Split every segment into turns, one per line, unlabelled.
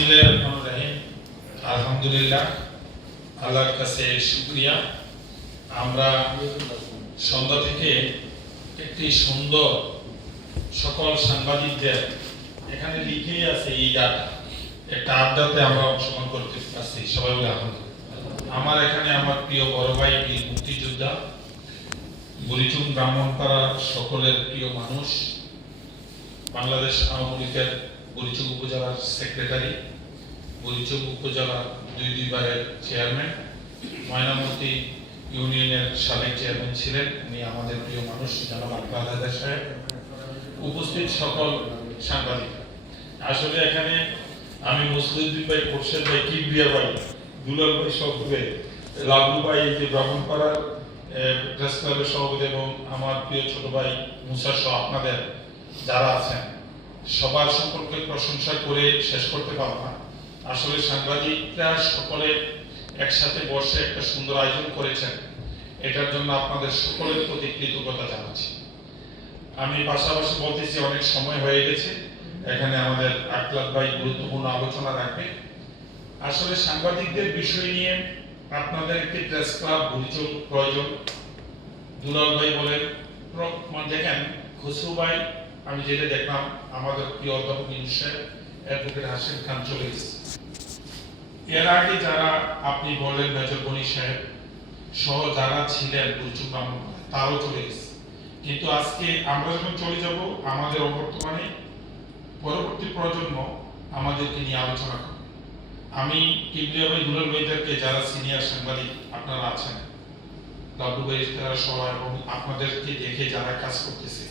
বিসমিল্লাহির রহমানির রহিম আলহামদুলিল্লাহ, আল্লাহর কাছে শুকরিয়া। আমরা সন্ধ্যা থেকে একটি সুন্দর সকল সাংবাদিকদের এখানে লিখেই আছে এই ডাটা। একটা আড্ডাতে আমরা অংশগ্রহণ করতে পারছি, সবাই বলে আলহামদুলিল্লাহ। আমার এখানে আমার প্রিয় বড় ভাই বীর মুক্তিযোদ্ধা বলিচুম ব্রাহ্মণপাড়ার সকলের প্রিয় মানুষ, বাংলাদেশ আওয়ামী লীগের বরিচুক উপজেলার সেক্রেটারি বরিচুক উপজেলার দুই দুইবারের চেয়ারম্যান ময়নামতি ইউনিয়নের সাবেক চেয়ারম্যান ছিলেন। উনি আমাদের প্রিয় মানুষ জনাব আকবর সাহেব উপস্থিত সকল সাংবাদিক। আসলে এখানে আমি মুসলিউদ্দিন ভাই খোরশেদ ভাই কিবরিয়া ভাই, দুলাল ভাই সব ঘুরে লাবলু ভাই এই যে ব্রাহ্মণপাড়ার প্রেস ক্লাবের সভাপতি এবং আমার প্রিয় ছোট ভাই মুসা সহ আপনাদের যারা আছেন, সবার সম্পর্কে প্রশংসা করে শেষ করতে পারব না। আসলে সাংবাদিকরা সকলে একসাথে বসে একটা সুন্দর আয়োজন করেছেন। এটার জন্য আপনাদের সকলের প্রতি কৃতজ্ঞতা জানাচ্ছি। আমি পাশাপাশি বলতেছি, অনেক সময় হয়ে গেছে। এখানে আমাদের আকলাদ ভাই গুরুত্বপূর্ণ আলোচনা রাখবে। আসলে সাংবাদিকদের বিষয় নিয়ে আপনাদের একটি প্রেস ক্লাব প্রয়োজন। দুলাল ভাই বলেন দেখেন খসরু ভাই, আমি যেটা দেখলাম, আমাদের প্রিয় অধ্যাপক ইনসার অ্যাডভোকেট হাসিম খান চলে গেছে। এর আগে যারা আপনি বললেন, মেজর বনি সাহেব সহ যারা ছিলেন চলে গেছে। কিন্তু আজকে আমরা যখন চলে যাব, আমাদের অবর্তমানে পরবর্তী প্রজন্ম আমাদেরকে নিয়ে আলোচনা করবে। আমি কিবরিয়া ভাই যারা সিনিয়র সাংবাদিক, আপনারা আছেন, লাবলু ভাই তারা সবাই এবং আপনাদেরকে দেখে যারা কাজ করতেছে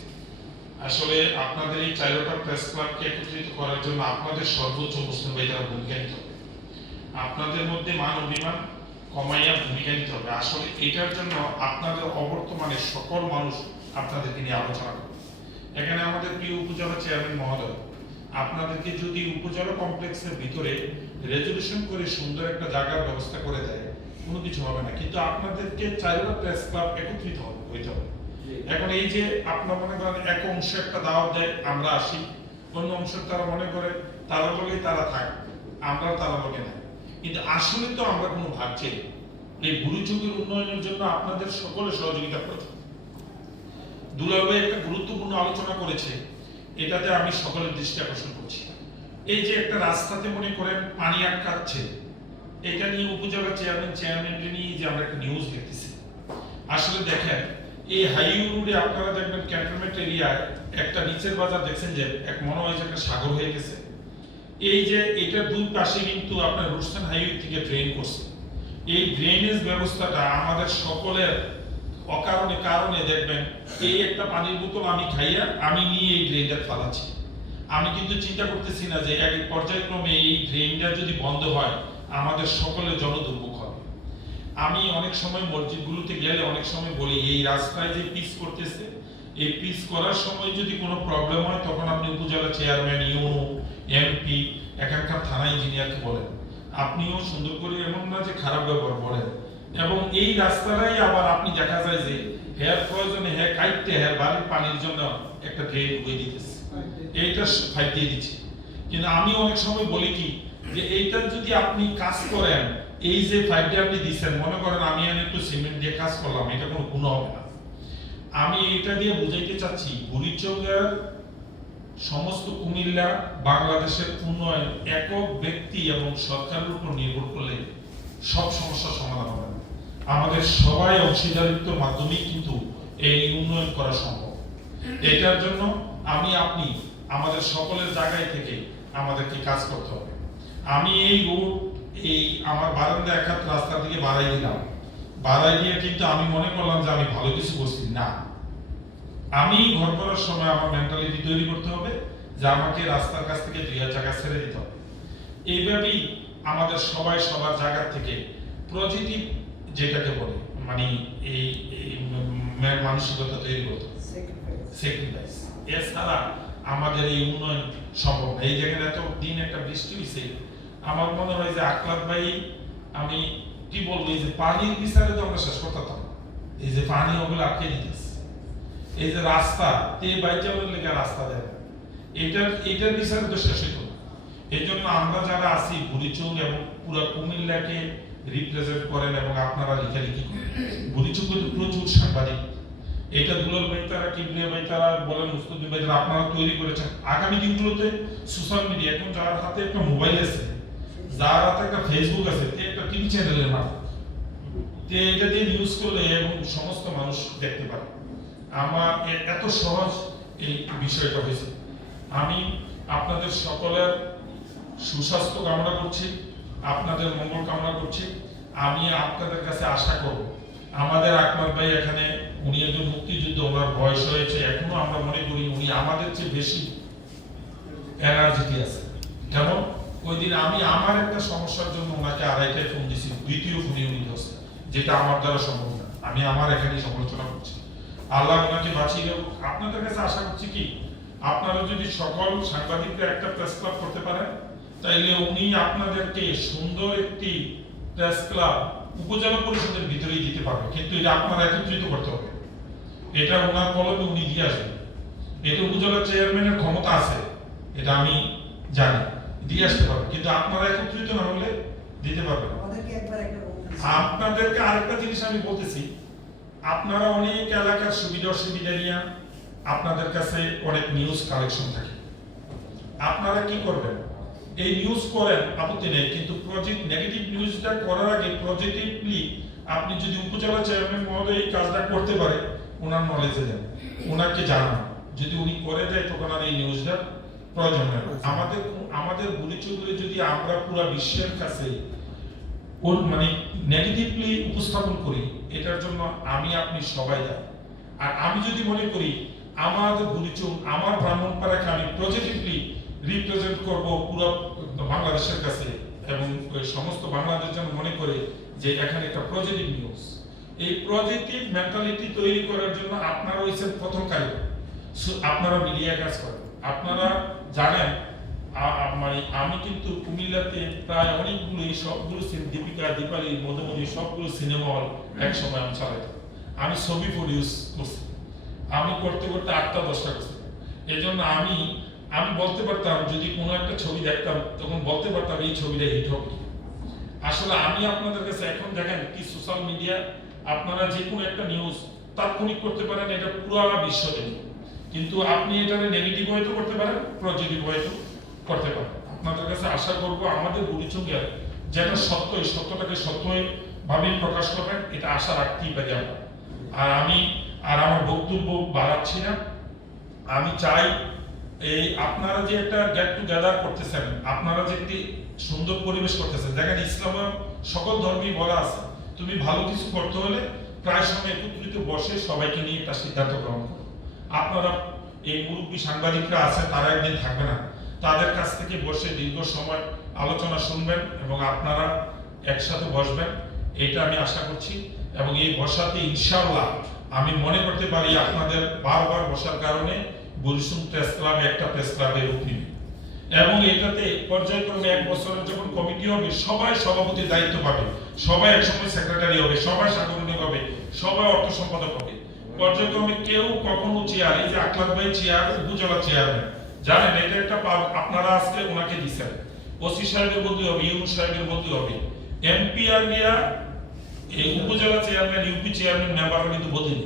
আসলে আপনাদের এই চাইরোটা প্রেস ক্লাবকে একত্রিত করার জন্য আপনাদের সর্বোচ্চ মুসলিম ভাই যারা ভূমিকা নিতে হবে। আপনাদের মধ্যে মান অভিমান কমাইয়া ভূমিকা নিতে হবে। আসলে এটার জন্য আপনাদের অবর্তমানে সকল মানুষ আপনাদেরকে নিয়ে আলোচনা করবে। এখানে আমাদের প্রিয় উপজেলা চেয়ারম্যান মহোদয়, আপনাদেরকে যদি উপজেলা কমপ্লেক্সের ভিতরে রেজলিউশন করে সুন্দর একটা জায়গার ব্যবস্থা করে দেয়, কোনো কিছু হবে না। কিন্তু আপনাদেরকে চাইরোটা প্রেস ক্লাব একত্রিত হবে হইতে হবে এখন এই যে আপনার মনে করেন এক অংশ একটা দাওয়াত দেয়, আমরা আসি। অন্য অংশ তারা মনে করে, তারা লগে তারা থাক আমরা তারা লগে না। কিন্তু আসলে তো আমরা কোনো ভাগ চাই এই বুড়ি উন্নয়নের জন্য আপনাদের সকলের সহযোগিতা প্রয়োজন। ভাই একটা গুরুত্বপূর্ণ আলোচনা করেছে, এটাতে আমি সকলের দৃষ্টি আকর্ষণ করছি। এই যে একটা রাস্তাতে মনে করেন পানি আটকাচ্ছে, এটা নিয়ে উপজেলা চেয়ারম্যান চেয়ারম্যানকে নিয়ে যে আমরা একটা নিউজ দেখতেছি। আসলে দেখেন এই হাইওয়ে রোডে আপনারা দেখবেন ক্যান্টনমেন্ট এরিয়ায় একটা নিচের বাজার দেখছেন যে এক মনে হয় একটা সাগর হয়ে গেছে। এই যে এটা দুই পাশে কিন্তু আপনার রুস্তান হাইওয়ে থেকে ড্রেন করছে। এই ড্রেনেজ ব্যবস্থাটা আমাদের সকলের অকারণে কারণে দেখবেন এই একটা পানির বোতল আমি খাইয়া আমি নিয়ে এই ড্রেনটা ফালাচ্ছি। আমি কিন্তু চিন্তা করতেছি না যে এক পর্যায়ক্রমে এই ড্রেনটা যদি বন্ধ হয়, আমাদের সকলের জনদুর্ভোগ আমি অনেক সময় মসজিদগুলোতে গেলে অনেক সময় বলি, এই রাস্তায় যে পিচ করতেছে, এই পিচ করার সময় যদি কোনো প্রবলেম হয়, তখন আপনি উপজেলা চেয়ারম্যান ইউনো এমপি এখানকার থানা ইঞ্জিনিয়ারকে বলেন। আপনিও সুন্দর করে এমন না যে খারাপ ব্যবহার করেন। এবং এই রাস্তাটাই আবার আপনি দেখা যায় যে হেয়ার প্রয়োজনে হেয়ার কাইটতে হেয়ার বাড়ির পানির জন্য একটা ড্রেন হয়ে দিতেছে। এইটা ফাইট দিয়ে দিচ্ছে। কিন্তু আমি অনেক সময় বলি কি, যে এইটার যদি আপনি কাজ করেন এই যে ফাইটটা আপনি দিচ্ছেন, মনে করেন আমি একটু সিমেন্ট দিয়ে কাজ করলাম, এটা কোনো গুণ হবে না। আমি এটা দিয়ে বুঝাইতে চাচ্ছি বুড়িচঙ্গের সমস্ত কুমিল্লা বাংলাদেশের উন্নয়ন একক ব্যক্তি এবং সরকারের উপর নির্ভর করলে সব সমস্যার সমাধান হবে আমাদের সবাই অংশীদারিত্বের মাধ্যমেই কিন্তু এই উন্নয়ন করা সম্ভব। এটার জন্য আমি, আপনি, আমাদের সকলের জায়গায় থেকে আমাদেরকে কাজ করতে হবে। আমি এই রোড এই আমার বারান্দা এক হাত রাস্তা থেকে বাড়াই দিলাম। বাড়াই দিয়ে কিন্তু আমি মনে করলাম যে আমি ভালো কিছু করছি। না। আমি ঘর করার সময় আমার মেন্টালিটি তৈরি করতে হবে যে আমাকে রাস্তার কাছ থেকে দুই হাজার টাকা ছেড়ে দিতে হবে। এইভাবেই আমাদের সবাই সবার জায়গা থেকে পজিটিভ যেটাকে বলে মানে এই মানসিকতা তৈরি করতে হবে। স্যাক্রিফাইস এছাড়া আমাদের এই উন্নয়ন সম্ভব এই জায়গায় এত দিন একটা বৃষ্টি হয়েছে আমার মনে হয় যে আকলাদ ভাই, আমি কি বলব, এই যে পানির বিচারে তো আমরা শেষ করতাম। এই যে পানি ওগুলো আটকে দিতেছে এই যে রাস্তা তে বাইচালের লেগে রাস্তা দেয়। এটার এটার বিচারে তো শেষ হইতো এই জন্য আমরা যারা আছি বুড়িচুং এবং পুরো কুমিল্লাকে রিপ্রেজেন্ট করেন এবং আপনারা লেখালেখি করেন। বুড়িচুঙ্গে তো প্রচুর সাংবাদিক। এটা দুলাল ভাই তারা, কিবরিয়া ভাই তারা বলেন মুস্তাফিজ ভাই তারা, আপনারা তৈরি করেছেন। আগামী দিনগুলোতে সোশ্যাল মিডিয়া এখন যার হাতে একটা মোবাইল আছে যার একটা ফেসবুক আছে, তে একটা টিভি চ্যানেলের মাধ্যমে। তে এটা দিয়ে নিউজ করলে এবং সমস্ত মানুষ দেখতে পারে। আমার এত সহজ এই বিষয়টা হয়েছে। আমি আপনাদের সকলের সুস্বাস্থ্য কামনা করছি, আপনাদের মঙ্গল কামনা করছি। আমি আপনাদের কাছে আশা করব, আমাদের আকবর ভাই এখানে উনি একজন মুক্তিযুদ্ধ, ওনার বয়স হয়েছে, এখনও আমরা মনে করি উনি আমাদের চেয়ে বেশি এনার্জিটি আছে। যেমন ওই দিন আমি আমার একটা সমস্যার জন্য ওনাকে আড়াইটায় ফোন দিছি, দ্বিতীয় ফোনে উনি ধরছে, যেটা আমার দ্বারা সম্ভব না। আমি আমার এখানে সমালোচনা করছি। আল্লাহ ওনাকে বাঁচিয়ে দেব। আপনাদের কাছে আশা করছি কি? আপনারা যদি সকল সাংবাদিকরা একটা প্রেস ক্লাব করতে পারেন, তাইলে উনি আপনাদেরকে সুন্দর একটি প্রেস ক্লাব উপজেলা পরিষদের ভিতরেই দিতে পারবে। কিন্তু এটা আপনারা একত্রিত করতে হবে। এটা ওনার কলমে উনি দিয়ে আসবেন। এটা উপজেলা চেয়ারম্যানের ক্ষমতা আছে, এটা আমি জানি। দিয়ে আসতে পারবে। কিন্তু আপনারা একত্রিত না হলে দিতে পারবেন
বলতেন।
আপনাদেরকে আরেকটা জিনিস আমি বলতেছি। আপনারা অনেক এলাকার সুবিধা অসুবিধা নিয়ে আপনাদের কাছে অনেক নিউজ কালেকশন থাকে। আপনারা কি করবেন? এই নিউজ করেন আপত্তি নেই কিন্তু প্রজেক্ট নেগেটিভ নিউজটা করার আগে পজিটিভলি আপনি যদি উপজেলা চেয়ারম্যান মহোদয় এই কাজটা করতে পারে ওনার নলেজে দেন ওনাকে জানান। যদি উনি করে দেয় তখন আর এই নিউজটা প্রয়োজন আমাদের আমাদের বুড়িচুগুলি যদি আমরা পুরো বিশ্বের কাছে মানে নেগেটিভলি উপস্থাপন করি এটার জন্য আমি আপনি সবাই দায়ী। আর আমি যদি মনে করি আমাদের বুড়িচুং আমার ব্রাহ্মণপাড়াকে আমি পজিটিভলি রিপ্রেজেন্ট করব পুরো বাংলাদেশের কাছে এবং সমস্ত বাংলাদেশ যেন মনে করে যে এখানে একটা পজিটিভ নিউজ এই পজিটিভ মেন্টালিটি তৈরি করার জন্য আপনারা হয়েছেন প্রথম কারিগর। আপনারা মিডিয়া কাজ করেন। আপনারা জানেন মানে আমি কিন্তু কুমিল্লাতে প্রায় অনেকগুলো এই সবগুলো দীপিকা, দীপালি, মধুমতি, সবগুলো সিনেমা হল এক সময় আমি চালাইতাম আমি ছবি প্রডিউস করছি। আমি করতে করতে আটটা, দশটা করছি। এই জন্য আমি আমি বলতে পারতাম, যদি কোনো একটা ছবি দেখতাম, তখন বলতে পারতাম এই ছবিটা হিট হবে আসলে আমি আপনাদের কাছে এখন দেখেন কি সোশ্যাল মিডিয়া আপনারা যে কোনো একটা নিউজ তাৎক্ষণিক করতে পারেন, এটা পুরো বিশ্ব দেখবে কিন্তু আপনি এটাকে নেগেটিভ হয়তো করতে পারেন পজিটিভ হয়তো করতে পারেন। আপনাদের কাছে আশা করব আমাদের বুড়িচুঙ্গের যেটা সত্য, এই সত্যটাকে সত্য ভাবে প্রকাশ করবেন এটা আশা রাখতেই পারি আমরা। আর আমি, আর আমার বক্তব্য বাড়াচ্ছি না। আমি চাই এই আপনারা যে একটা গেট টুগেদার করতেছেন, আপনারা যে একটি সুন্দর পরিবেশ করতেছেন। দেখেন ইসলাম সকল ধর্মই বলা আছে, তুমি ভালো কিছু করতে হলে প্রায় সময় একত্রিত বসে সবাইকে নিয়ে একটা সিদ্ধান্ত গ্রহণ করো। আপনারা এই মুরব্বী সাংবাদিকরা আছে তারা একদিন থাকবে না। তাদের কাছ থেকে বসে দীর্ঘ সময় আলোচনা শুনবেন এবং আপনারা একসাথে বসবেন, এটা আমি আশা করছি। এবং এই বসাতে ইনশাআল্লাহ আমি মনে করতে পারি আপনাদের বারবার বসার কারণে বরিশুম প্রেস ক্লাবে একটা প্রেস ক্লাবের রূপ নিবে। এবং এটাতে পর্যায়ক্রমে এক বছরের যখন কমিটি হবে, সবাই সভাপতির দায়িত্ব পাবে। সবাই একসময় সেক্রেটারি হবে, সবাই সাংগঠনিক হবে, সবাই অর্থ সম্পাদক হবে। পর্যায়ক্রমে কেউ কখনো চেয়ার, এই যে আকলাক ভাই চেয়ার, উপজেলা চেয়ারম্যান জানেন, এটা একটা আপনারা আজকে ওনাকে দিচ্ছেন ওসি সাহেবের বদলি হবে ইউনু সাহেবের বদলি হবে। এমপি আর গিয়া এই উপজেলা চেয়ারম্যান, ইউপি চেয়ারম্যান মেম্বাররা কিন্তু বদলি।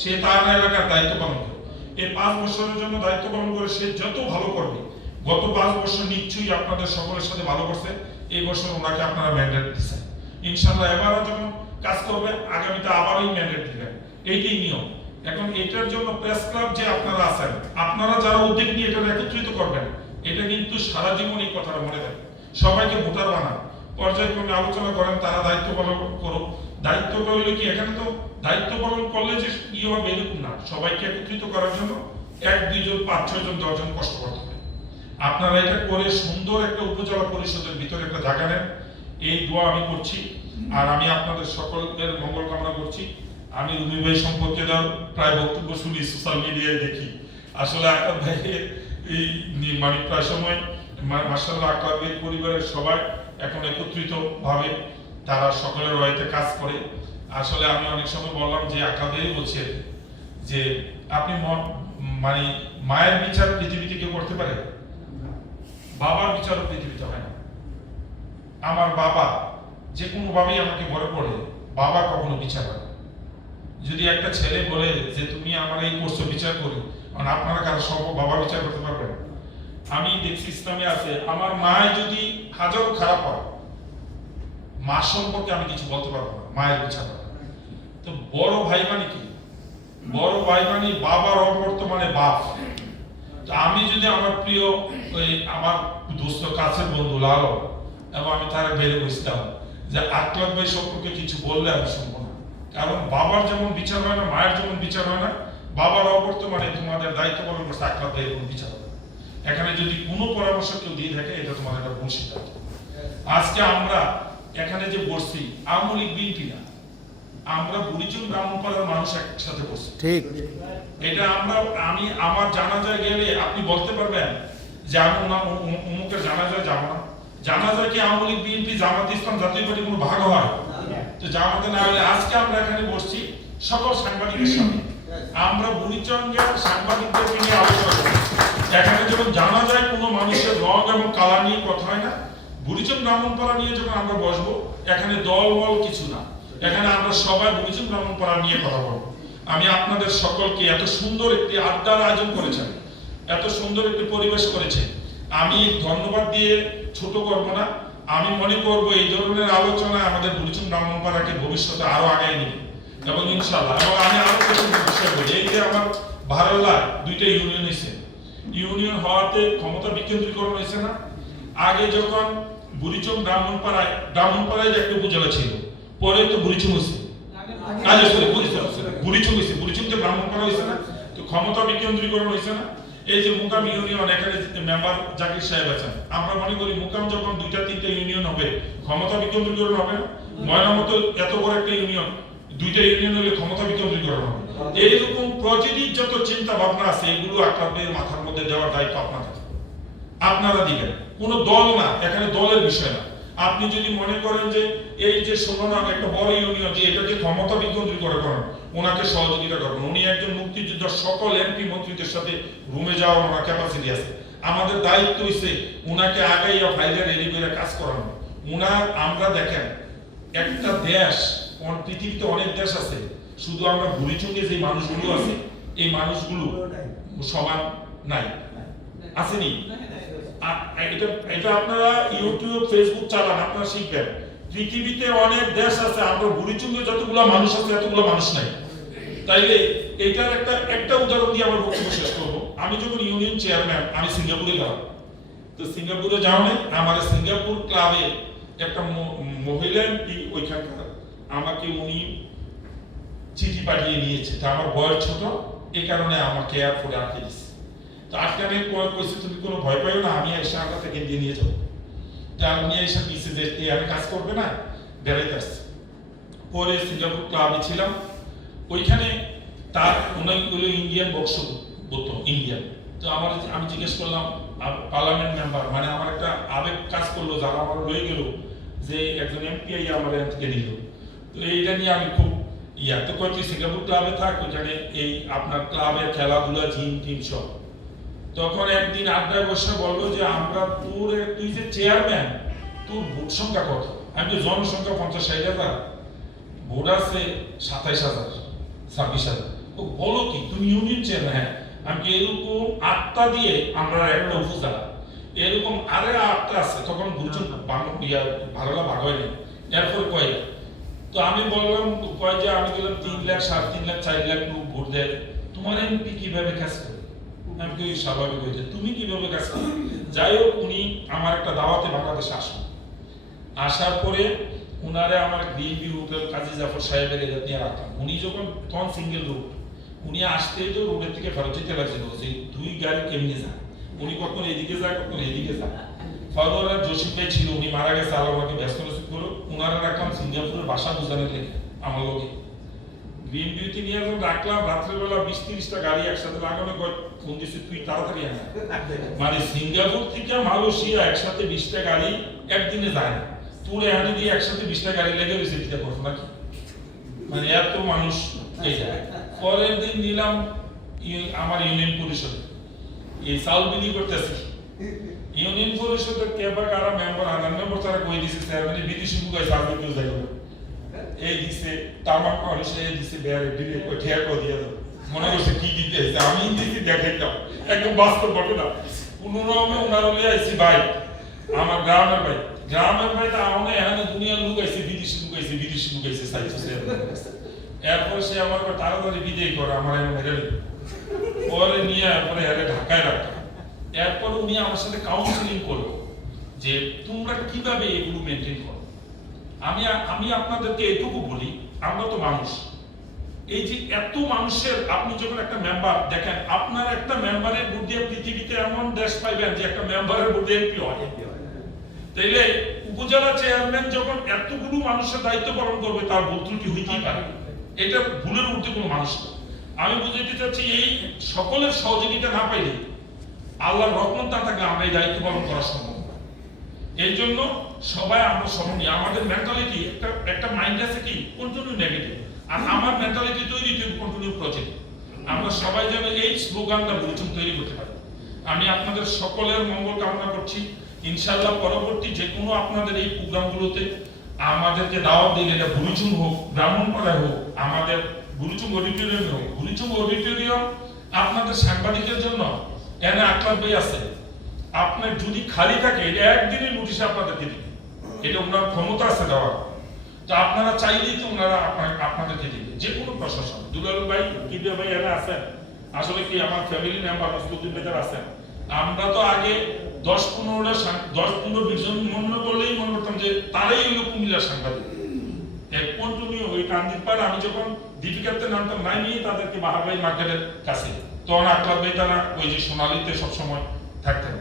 সে তার এলাকার দায়িত্ব পালন করে। এই পাঁচ বছরের জন্য দায়িত্ব পালন করে সে যত ভালো করবে, গত পাঁচ বছর নিশ্চয়ই আপনাদের সকলের সাথে ভালো করছে। এই বছর ওনাকে আপনারা ম্যান্ডেট দিচ্ছেন ইনশাল্লাহ এবারও যখন কাজ করবে, আগামীতে আবারই ম্যান্ডেট দিবেন। এইটাই নিয়ম। এখন এটার জন্য প্রেস ক্লাব যে আপনারা আছেন, আপনারা যারা উদ্যোগ নিয়ে এটা একত্রিত করবেন, এটা কিন্তু সারা জীবন এই কথাটা মনে রাখবেন। সবাইকে ভোটার বানান। পর্যায়ক্রমে আলোচনা করেন, তারা দায়িত্ব পালন করুক। দায়িত্ব করলে কি? এখানে তো দায়িত্ব পালন করলে যে ইয়ে হবে, এরকম না। সবাইকে একত্রিত করার জন্য এক, দুইজন, পাঁচ ছয় জন দশজন কষ্ট করতে হবে। আপনারা এটা করে সুন্দর একটা উপজেলা পরিষদের ভিতরে একটা জায়গা নেন। এই দোয়া আমি করছি। আর আমি আপনাদের সকলের মঙ্গল কামনা করছি। আমি রুমি ভাই সম্পর্কে প্রায় বক্তব্য শুনি সোশ্যাল মিডিয়ায় দেখি। আসলে আকাশ ভাইয়ের এই মানে প্রায় সময় মার্শাল্লাহ ভাইয়ের পরিবারের সবাই এখন একত্রিত ভাবে তারা সকলের রয়েতে কাজ করে। আসলে আমি অনেক সময় বললাম যে আকাশ ভাই বলছে যে আপনি মানে মায়ের বিচার পৃথিবীতে কেউ করতে পারে? বাবার বিচারও পৃথিবীতে হয় না। আমার বাবা যে কোনোভাবেই আমাকে বড় করে বাবা কখনো বিচার হয়। যদি একটা ছেলে বলে যে তুমি আমার এই কোর্স বিচার করি কারণ আপনারা কারও সব বাবা বিচার করতে পারবেন? আমি দেখছি ইসলামে আছে, আমার মা যদি হাজারো খারাপ হয় মা সম্পর্কে আমি কিছু বলতে পারব না, মায়ের বিচার তো বড় ভাই মানে কি? বড় ভাই মানে বাবার অবর্তমানে বাপ। আমি যদি আমার প্রিয় ওই আমার দোস্ত কাছের বন্ধু লালো এবং আমি তারা বেড়ে বসতাম যে আকলাক ভাই সম্পর্কে কিছু বললে আমি শুনব। কারণ বাবার যেমন বিচার হয় না মায়ের যেমন বিচার হয় না বাবার অবর্তমানে তোমাদের দায়িত্ব পালন করছে ভাই এরকম বিচার হবে এখানে যদি কোনো পরামর্শ কেউ দিয়ে থাকে এটা তোমাদের একটা ভুল সিদ্ধান্ত। আজকে আমরা এখানে যে বসছি আওয়ামী লীগ বিএনপি না আমরা বুড়িচুন ব্রাহ্মণপাড়ার মানুষ একসাথে বসছি।
ঠিক।
এটা আমরা আমি আমার জানাজায় গেলে আপনি বলতে পারবেন যে আমি না অমুকের জানাজায় যাব না। জানাজায় কি আওয়ামী লীগ বিএনপি জামাত ইসলাম জাতীয় পার্টি কোনো ভাগ হয়? তো জামাতে না হলে আজকে আমরা এখানে বসছি সকল সাংবাদিকের সামনে। আমরা বুড়িচঙ্গের সাংবাদিকদের নিয়ে আলোচনা করি এখানে যখন জানা যায় কোনো মানুষের রং এবং কালার নিয়ে কথা হয় না বুড়িচং ব্রাহ্মণপাড়া নিয়ে যখন আমরা বসবো এখানে দল বল কিছু না। এখানে আমরা সবাই বুড়িচং ব্রাহ্মণপাড়া নিয়ে কথা বলব। আমি আপনাদের সকলকে এত সুন্দর একটি আড্ডার আয়োজন করেছেন এত সুন্দর একটি পরিবেশ করেছে আমি ধন্যবাদ দিয়ে ছোট করব না। আমি মনে করব এই ধরনের আলোচনা আমাদের বুড়িচুম ব্রাহ্মণপাড়াকে ভবিষ্যতে আরও আগায় নিবে। এবং ইনশাল্লাহ এবং আমি আরও কিছু বিষয় বলি এই যে আমার ভারলায় দুইটা ইউনিয়ন এসে ইউনিয়ন হওয়াতে ক্ষমতা বিকেন্দ্রীকরণ হয়েছে না? আগে যখন বুড়িচুম ব্রাহ্মণপাড়ায় ব্রাহ্মণপাড়ায় যে একটা উপজেলা ছিল পরে তো বুড়িচুম হয়েছে। বুড়িচুম বুড়িচুম হয়েছে বুড়িচুমতে ব্রাহ্মণপাড়া হয়েছে না? তো ক্ষমতা বিকেন্দ্রীকরণ হয়েছে না? এই যে মুকাম ইউনিয়ন, এখানে মেম্বার জাকির সাহেব আছেন। আমরা মনে করি মুকাম যখন দুইটা, তিনটা ইউনিয়ন হবে, ক্ষমতা বিকেন্দ্রীকরণ হবে না? ময়নামতো এত বড় একটা ইউনিয়ন, দুইটা ইউনিয়ন হলে ক্ষমতা বিকেন্দ্রীকরণ হবে। এইরকম প্রতিদিন যত চিন্তা ভাবনা আছে, এগুলো আপনাদের মাথার মধ্যে দেওয়ার দায়িত্ব আপনাদের। আপনারা দিবেন। কোনো দল না, এখানে দলের বিষয় না। আপনি যদি মনে করেন যে এই যে সোনাম একটা বড় ইউনিয়ন যে এটাকে ক্ষমতা বিকেন্দ্রীকরণ করেন ওনাকে সহযোগিতা করবেন। উনি একজন মুক্তিযোদ্ধা সকল এমপি মন্ত্রীদের সাথে রুমে যাওয়ার ওনার ক্যাপাসিটি আছে। আমাদের দায়িত্ব হইছে উনাকে আগাইয়া ফাইলে রেডি করে কাজ করানো। উনার আমরা দেখেন একটা দেশ পৃথিবীতে অনেক দেশ আছে শুধু আমরা ভুলিচুঙ্গে যে মানুষগুলো আছে এই মানুষগুলো সমান নাই। আসেনি? এটা এটা আপনারা ইউটিউব ফেসবুক চালান, আপনারা শিখবেন। পৃথিবীতে অনেক দেশ আছে আমরা বুড়িচুঙ্গে যতগুলো মানুষ আছে, এতগুলো মানুষ নাই। তাইলে এটার একটা একটা উদাহরণ দিয়ে আমার বক্তব্য শেষ আমি যখন ইউনিয়ন চেয়ারম্যান, আমি সিঙ্গাপুরে গেলাম তো সিঙ্গাপুরে যাও না আমার সিঙ্গাপুর ক্লাবে একটা মহিলা এমপি ওইখানকার, আমাকে উনি চিঠি পাঠিয়ে নিয়েছে। তা আমার বয়স ছোট এই কারণে আমাকে এয়ারপোর্টে আটকে দিচ্ছে আটকানে কইছে তুমি কোনো ভয় পাইও না, আমি এসে আগে থেকে দিয়ে নিয়ে যাব। তা উনি এসে দিচ্ছে যে এই আমি কাজ করবে না? বেড়াইতে আসছে। পরে সিঙ্গাপুর ক্লাবে ছিলাম। ওইখানে তার অনেকগুলো ইন্ডিয়ান বক্স বলতো, ইন্ডিয়ান। তো আমার আমি জিজ্ঞেস করলাম পার্লামেন্ট মেম্বার মানে আমার একটা আবেগ কাজ করল, যারা আমার রয়ে গেল, যে একজন এমপি আমার এখান থেকে নিল। তো এইটা নিয়ে আমি খুব ইয়া, তো কয় তুই সিঙ্গাপুর ক্লাবে থাক, ওইখানে এই আপনার ক্লাবের খেলাধুলা, জিম, টিম সব। তখন একদিন আড্ডায় বসে বলল যে, আমরা তোর তুই যে চেয়ারম্যান তোর ভোট সংখ্যা কত? আমি তো জনসংখ্যা পঞ্চাশ ষাট হাজার ভোট আছে সাতাইশ হাজার, ছাব্বিশ হাজার। তো বলো কি, তুমি ইউনিয়ন চেয়ারম্যান হ্যাঁ। আমি এরকম আটটা দিয়ে আমরা একটা উপজেলা, এরকম আরে আটটা আছে। তখন ইয়া ভালোলা ভাগ হয়নি এরপর কয়, তো আমি বললাম, কয় যে, আমি গেলাম তিন লাখ, সাড়ে তিন লাখ, চার লাখ লোক ভোট দেয়। তোমার এমপি কীভাবে কাজ আমি স্বাভাবিক হয়েছে। তুমি কীভাবে কাজ করো যাই হোক, উনি আমার একটা দাওয়াতে বাংলাদেশে আসুন। আসার পরে উনারে আমার বিএনপি হোটেল কাজী জাফর সাহেবের এলাকা নিয়ে রাখলাম। উনি যখন, তখন সিঙ্গেল রুট উনি আসতেই তো রোডের থেকে ফেরত যেতে লাগছিল যে দুই গাড়ি কেমনে যায়? উনি কখন এদিকে যায়, কখন এদিকে যায়? ফরওয়ার্ডার জসিম ভাই ছিল, উনি মারা গেছে, আল্লাহ ব্যস্ত ব্যস্ত করল উনারা রাখলাম সিঙ্গাপুরের বাসা বুঝানোর লেগে, আমার লোকে গ্রিন বিউটি নিয়ে যখন রাখলাম রাত্রেবেলা বিশ তিরিশটা গাড়ি একসাথে লাগানো ফোন দিচ্ছে তুই তাড়াতাড়ি আয়। মানে সিঙ্গাপুর থেকে মালয়েশিয়া একসাথে বিশটা গাড়ি একদিনে যায় না। তোর এখানে দিয়ে একসাথে বিশটা গাড়ি লেগে রয়েছে দিতে পারব নাকি মানে এত মানুষ পরের দিন নিলাম আমার ইউনিয়ন পরিষদে। এই চাউল বিলি করতেছি। ইউনিয়ন পরিষদের কে বা কারা মেম্বার আনার মেম্বার তারা কই দিছে চেয়ারম্যান বিদেশি বুকাই সার্ভে কেউ যাইব। এই দিছে তামাক করে সে দিছে বেয়ারে দিলে কই ঠেয়া কো দিয়া দাও মনে করছে কি দিতে হইছে আমি দিছি দেখাইতাম একদম বাস্তব ঘটনা কোনো রকমে ওনারা লই আইছি ভাই। আমার গ্রামের ভাই। গ্রামের ভাই তা আমাকে এখানে দুনিয়ার লোক আইছে বিদেশি লোক আইছে বিদেশি লোক আইছে চাইছে এরপর সে আমার তাড়াতাড়ি বিদায় করে, আমার এখানে মেরে পরে নিয়ে এরপরে এর ঢাকায় রাখলাম এরপর উনি আমার সাথে কাউন্সিলিং করল যে তোমরা কীভাবে এগুলো মেনটেন করো? আমি আমি আপনাদেরকে এটুকু বলি আমরা তো মানুষ। এই যে এত মানুষের আপনি যখন একটা মেম্বার দেখেন আপনার একটা মেম্বারের ভোট দিয়ে পৃথিবীতে এমন দেশ পাইবেন যে একটা মেম্বারের ভোট এমপি হয়। তাইলে উপজেলা চেয়ারম্যান যখন এতগুলো মানুষের দায়িত্ব পালন করবে তার ভুল ত্রুটি হইতেই পারে। এটা ভুলের ঊর্ধ্বে কোনো মানুষ না আমি বুঝাইতে চাচ্ছি এই সকলের সহযোগিতা না পাইলে আল্লাহর রহমত না থাকলে আমরা এই দায়িত্ব পালন করা সম্ভব না। এই জন্য সবাই আমরা সমনীয় আমাদের মেন্টালিটি একটা একটা মাইন্ড আছে কি? কন্টিনিউ নেগেটিভ আর আমার মেন্টালিটি তৈরি তুই কন্টিনিউ পজিটিভ আমরা সবাই যেন এই স্লোগানটা বুঝুন তৈরি করতে পারি। আমি আপনাদের সকলের মঙ্গল কামনা করছি। ইনশাআল্লাহ পরবর্তী যে কোনো আপনাদের এই প্রোগ্রামগুলোতে আমাদেরকে দাওয়াত দিলে এটা বুড়িচুং হোক, ব্রাহ্মণপাড়ায় হোক, আমাদের বুড়িচুং অডিটোরিয়ামে হোক বুড়িচুং অডিটোরিয়াম আপনাদের সাংবাদিকের জন্য এনে আকলার ভাই আছে। আপনার যদি খালি থাকে, এটা একদিনের নোটিশে আপনাদেরকে দিবে। এটা ওনার ক্ষমতা আছে দেওয়ার। তো আপনারা চাইলেই তো ওনারা আপনাদেরকে দিবে। যে কোনো প্রশাসন। দুলাল ভাই কিবে ভাই এরা আছেন। আসলে কি আমার ফ্যামিলি মেম্বার মুসলিম বেদার আছেন? আমরা তো আগে দশ পনেরোটা দশ পনেরো বিশ জন মনে করলেই মনে করতাম যে তারাই হলো কুমিল্লার সাংবাদিক। এক কন্টিনিউ ওই কান্দির পার আমি যখন দীপিকাতে নামতাম, নাই নিয়ে তাদেরকে বাহাবাই মার্কেটের কাছে। তখন আকলাদ ভাই তারা ওই যে সোনালিতে সবসময় থাকতেন।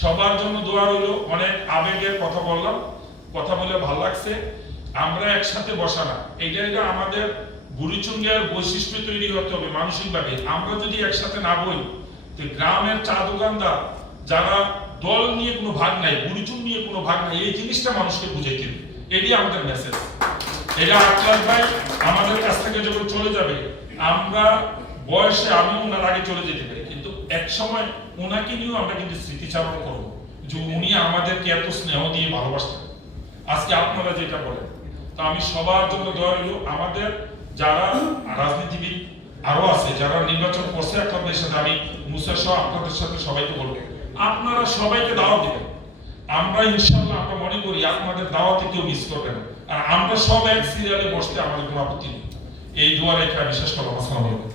সবার জন্য দোয়া রইল, অনেক আবেগের কথা বললাম। কথা বলে ভালো লাগছে। আমরা একসাথে বসা না। এটা এটা আমাদের বুড়িচুঙ্গের বৈশিষ্ট্য তৈরি করতে হবে মানসিকভাবে। আমরা যদি একসাথে না বই, তো গ্রামের চা দোকানদার যারা দল নিয়ে কোনো ভাগ নাই বুড়িচুং নিয়ে কোনো ভাগ নাই, এই জিনিসটা মানুষকে বুঝাইতে হবে। এটি আমাদের মেসেজ এটা আকলাস ভাই আমাদের কাছ থেকে যখন চলে যাবে, আমরা বয়সে আমি ওনার আগে চলে যেতে পারি। কিন্তু এক সময় ওনাকে নিয়েও আমরা কিন্তু স্মৃতিচারণ করব। যে উনি আমাদেরকে এত স্নেহ দিয়ে ভালোবাসতেন। আজকে আপনারা যেটা বলেন, তো আমি সবার জন্য দোয়া রইল, আমাদের যারা রাজনীতিবিদ আরও আছে, যারা নির্বাচন করছে আপনাদের সাথে আমি মুসা সহ আপনাদের সাথে সবাইকে বলব। আপনারা সবাইকে দাওয়াত দিবেন। আমরা ইনশাল্লাহ আমরা মনে করি আপনাদের দাওয়াতে কেউ মিস করবে না। আর আমরা সব এক সিরিয়ালে বসতে আমাদের কোনো আপত্তি নেই। এই দোয়া রেখে আমি শেষ করলাম। আসসালামু আলাইকুম।